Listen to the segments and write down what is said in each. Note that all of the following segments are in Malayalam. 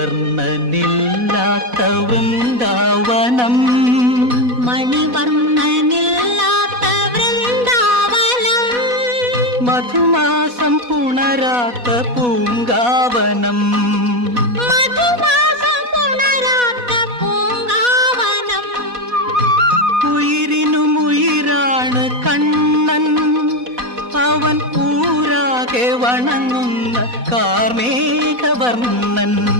മണിവർണനില്ലാത്ത വൃന്ദാവനം മണിവർണനില്ലാത്ത വൃന്ദാവനം മധുമാസം പുണരാത്ത പൂങ്കാവനം. കണ്ണൻ. അവൻ ഊരാകെ വണങ്ങുന്ന കാർമേഘവർണൻ.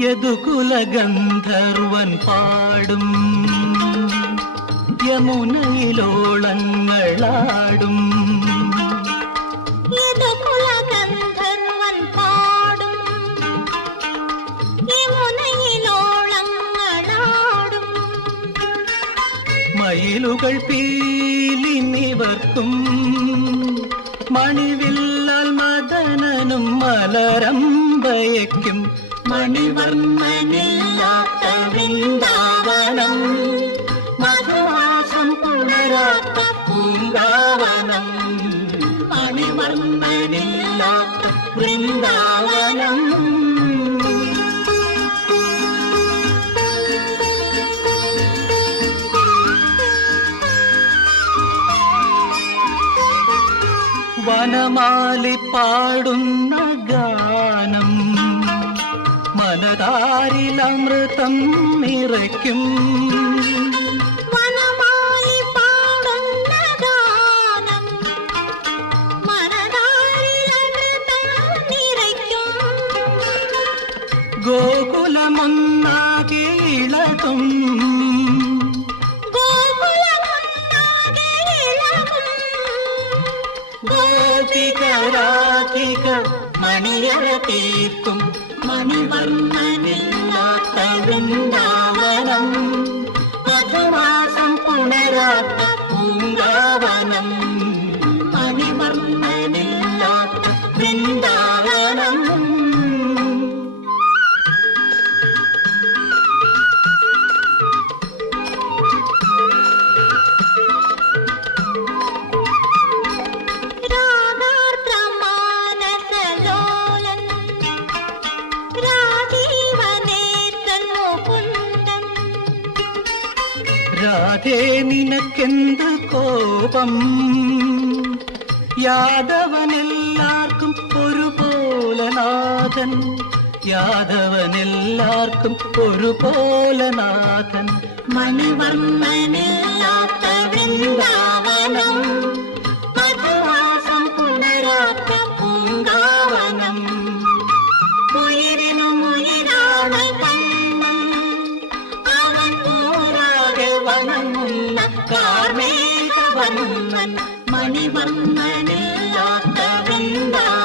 യദുകുലഗന്ധർവൻ പാടും? യമുനയിലോളങ്ങളാടും. പാടും? യമുനയിലോളങ്ങളാടും. മയിലുകൾ പീലിനിവർക്കും. മണിവില്ലാൽ മദനനും മലരമ്പയയ്ക്കും. മണിവർണ്ണനില്ലാത്ത വൃന്ദാവനം മധുവാസം പുണരാത്ത പൂങ്കാവനം മണിവർണ്ണനില്ലാത്ത വൃന്ദാവനം വനമാലി പാടുന്ന ഗാനം ഗാനം മനതാരിലമൃതം നിറയ്ക്കും. ഇളകും. ഗോപികരാധിക മണിയറ തീർക്കും. மணிவண்ணனில்லாத்தருந்தாவனம் பகவாசம் புனராத்த பூங்காவனம். രാധേ നിനക്കെന്ത് കോപം യാദവനെല്ലാവർക്കും ഒരുപോലെ നാഥൻ യാദവനെല്ലാവർക്കും ഒരുപോലെ നാഥൻ മണിവർണ്ണനില്ലാത്ത വൃന്ദാവനം மணிவண்ணனில் ஆட்ட வென்றார்